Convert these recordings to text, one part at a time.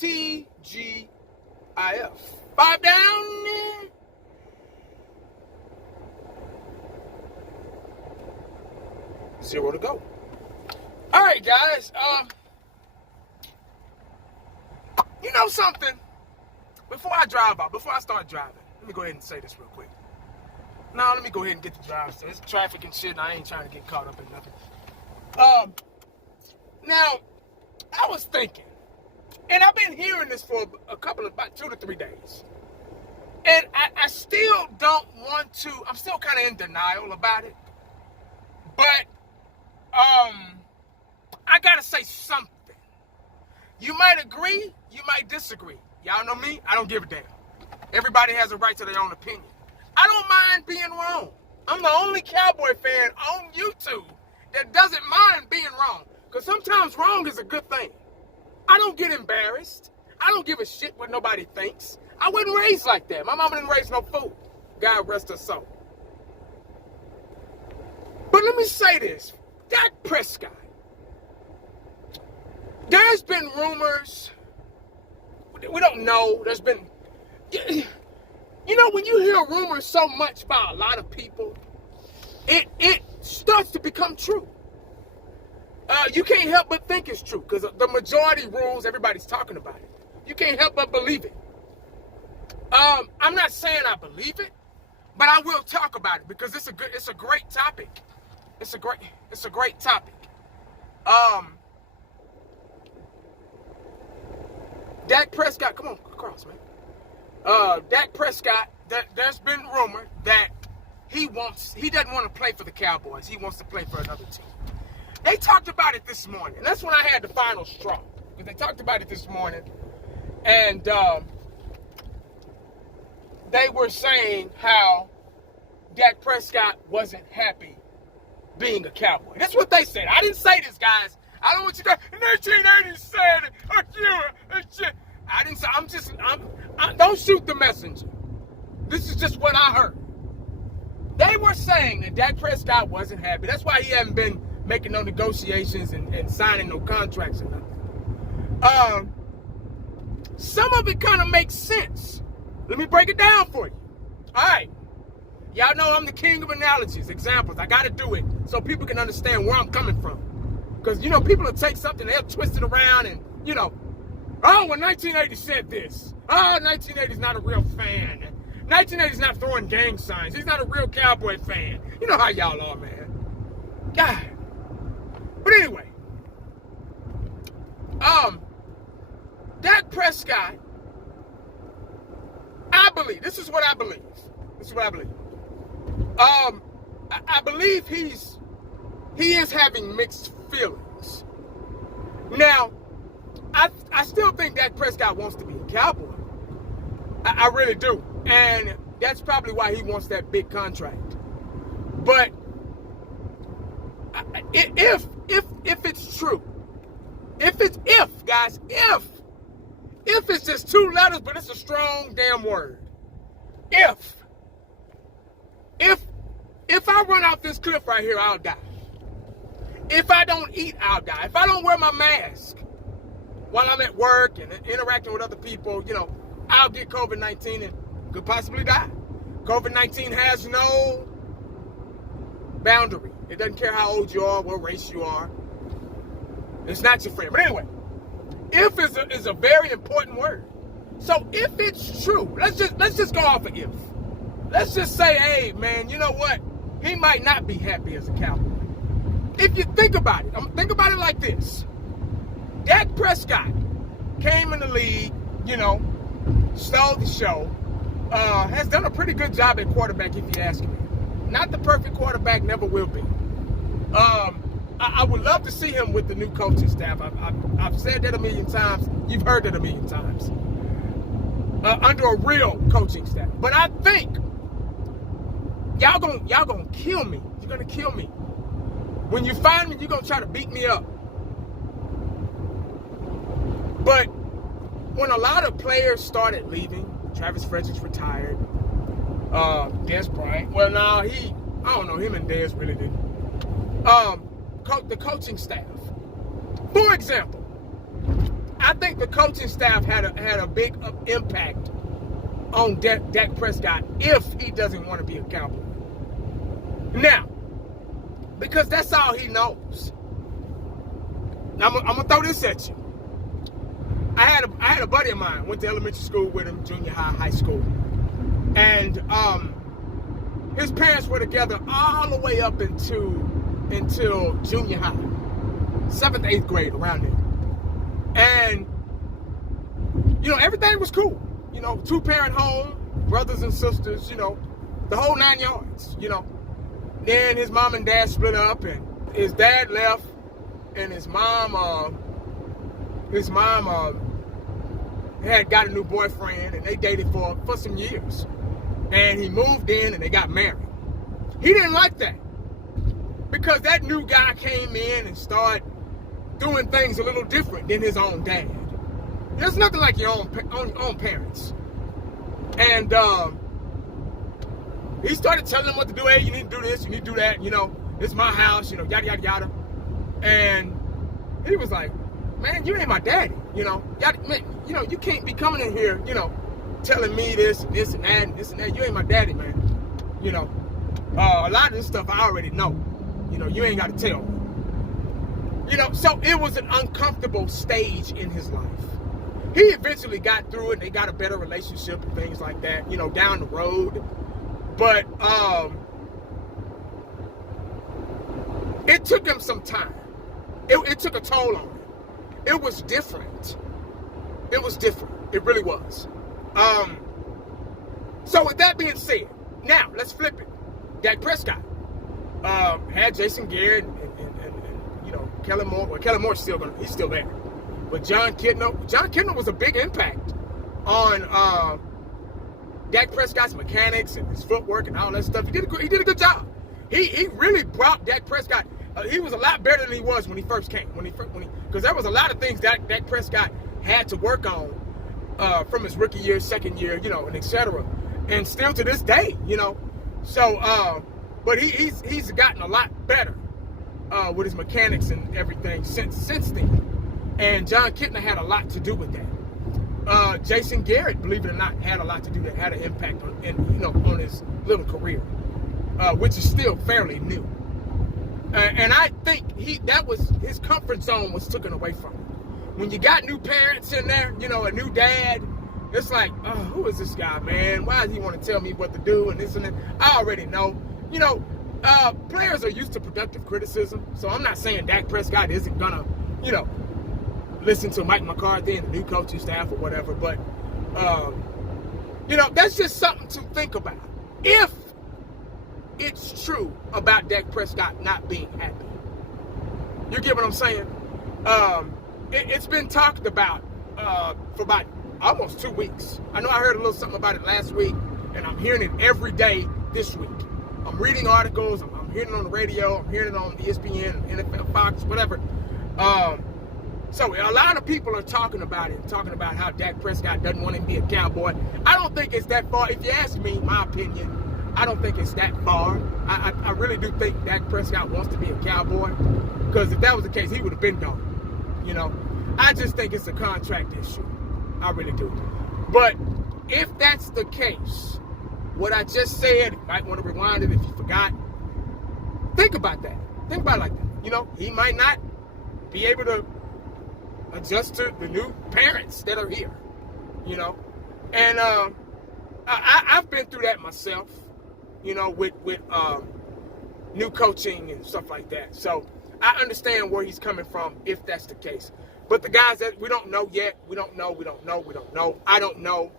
TGIF. 5 down. 0 to go. All right, guys. You know something? Before I start driving, let me go ahead and say this real quick. Now, let me go ahead and get the drive. So it's traffic and shit, and I ain't trying to get caught up in nothing. Now, I was thinking, and I've been hearing this for about 2 to 3 days. And I still don't want to, I'm still kind of in denial about it. But, I gotta say something. You might agree, you might disagree. Y'all know me, I don't give a damn. Everybody has a right to their own opinion. I don't mind being wrong. I'm the only Cowboy fan on YouTube that doesn't mind being wrong. Because sometimes wrong is a good thing. I don't get embarrassed. I don't give a shit what nobody thinks. I wasn't raised like that. My mama didn't raise no fool. God rest her soul. But let me say this. Dak Prescott. There's been rumors. We don't know. There's been... You know, when you hear rumors so much about a lot of people, it starts to become true. You can't help but think it's true because the majority rules, everybody's talking about it. You can't help but believe it. I'm not saying I believe it, but I will talk about it because it's a great topic. It's a great topic. Dak Prescott, come on, across, man. Dak Prescott, there's been rumor that he doesn't want to play for the Cowboys. He wants to play for another team. They talked about it this morning. And that's when I had the final straw. Because they talked about it this morning. And they were saying how Dak Prescott wasn't happy being a Cowboy. That's what they said. I didn't say this, guys. I don't want you to go, 1980 said it. I didn't say, don't shoot the messenger. This is just what I heard. They were saying that Dak Prescott wasn't happy. That's why he hadn't been making no negotiations and signing no contracts and nothing. Some of it kind of makes sense. Let me break it down for you. All right. Y'all know I'm the king of analogies, examples. I got to do it so people can understand where I'm coming from. Because, you know, people will take something, they'll twist it around and, you know, oh, well, 1980 said this. Oh, 1980's not a real fan. 1980's not throwing gang signs. He's not a real Cowboy fan. You know how y'all are, man. God. But anyway. Dak Prescott, I believe, this is what I believe. I believe he is having mixed feelings. Now, I still think Dak Prescott wants to be a Cowboy. I really do. And that's probably why he wants that big contract. But if it's true, if it's just 2 letters, but it's a strong damn word. If I run off this cliff right here, I'll die. If I don't eat, I'll die. If I don't wear my mask while I'm at work and interacting with other people, you know, I'll get COVID-19 and could possibly die. COVID-19 has no boundary. It doesn't care how old you are, what race you are. It's not your friend. But anyway, if is a very important word. So if it's true, let's just go off of if. Let's just say, hey, man, you know what? He might not be happy as a Cowboy. If you think about it, think about it like this. Dak Prescott came in the league, you know, stole the show, has done a pretty good job at quarterback, if you ask me. Not the perfect quarterback, never will be. I would love to see him with the new coaching staff. I've said that a million times. You've heard that a million times. Under a real coaching staff. But I think y'all gonna kill me. You're gonna kill me. When you find me, you're gonna try to beat me up. But when a lot of players started leaving, Travis Frederick's retired. Des Bryant. Well, no, I don't know. Him and Des really didn't. The coaching staff. For example, I think the coaching staff had a big impact on Dak Prescott if he doesn't want to be a Cowboy. Now, because that's all he knows. Now, I'm gonna throw this at you. I had a buddy of mine, went to elementary school with him, junior high, high school, and his parents were together all the way up until junior high, 7th, 8th grade, around there. And everything was cool. 2-parent home, brothers and sisters, the whole 9 yards. Then his mom and dad split up, and his dad left, and his mom had got a new boyfriend, and they dated for some years. And he moved in, and they got married. He didn't like that, because that new guy came in and started doing things a little different than his own dad. There's nothing like your own parents. And he started telling them what to do. Hey, you need to do this, you need to do that. This is my house, yada, yada, yada. And he was like, man, you ain't my daddy. You can't be coming in here, telling me this and that and this and that. You ain't my daddy, man. A lot of this stuff I already know. You ain't got to tell me. So it was an uncomfortable stage in his life. He eventually got through it, and they got a better relationship and things like that, down the road. But it took him some time. It took a toll on him. It was different. It was different. It really was. So with that being said, now let's flip it. Dak Prescott had Jason Garrett and Kellen Moore. Well, Kellen Moore's he's still there. But John Kitna was a big impact on Dak Prescott's mechanics and his footwork and all that stuff. He did a good job. He really brought Dak Prescott. He was a lot better than he was when he first came. Because there was a lot of things that Dak Prescott had to work on from his rookie year, second year, and etc. And still to this day, So, but he's gotten a lot better with his mechanics and everything since then. And John Kitna had a lot to do with that. Jason Garrett, believe it or not, had a lot to do that, had an impact on his little career, which is still fairly new. And I think that was his comfort zone was taken away from him. When you got new parents in there, a new dad, it's like, oh, who is this guy, man? Why does he want to tell me what to do and this and that? I already know. Players are used to productive criticism, so I'm not saying Dak Prescott isn't gonna, listen to Mike McCarthy and the new coaching staff or whatever, but that's just something to think about. If it's true about Dak Prescott not being happy. You get what I'm saying? It's been talked about for about almost 2 weeks. I know I heard a little something about it last week, and I'm hearing it every day this week. I'm reading articles, I'm hearing it on the radio, I'm hearing it on ESPN, NFL, Fox, whatever. So a lot of people are talking about it, talking about how Dak Prescott doesn't want to be a Cowboy. I don't think it's that far. If you ask me, my opinion, I don't think it's that far. I really do think Dak Prescott wants to be a Cowboy, because if that was the case, he would have been gone. I just think it's a contract issue. I really do. But if that's the case, what I just said, you might want to rewind it if you forgot. Think about that. Think about it like that. He might not be able to adjust to the new parents that are here. And I've been through that myself. With new coaching and stuff like that. So I understand where he's coming from if that's the case. But the guys that we don't know yet, we don't know. I don't know.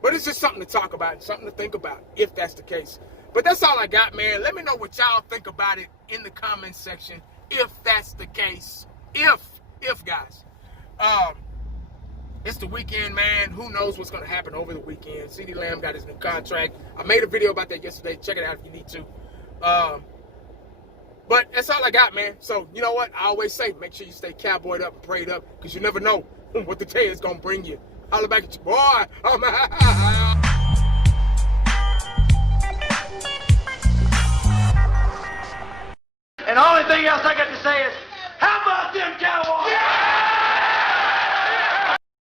But it's just something to talk about and something to think about if that's the case. But that's all I got, man. Let me know what y'all think about it in the comment section if that's the case. If guys. It's the weekend, man. Who knows what's going to happen over the weekend. CeeDee Lamb got his new contract. I made a video about that yesterday. Check it out if you need to. But that's all I got, man. So, you know what? I always say, make sure you stay cowboyed up and prayed up, because you never know what the day is going to bring you. Holla back at your boy.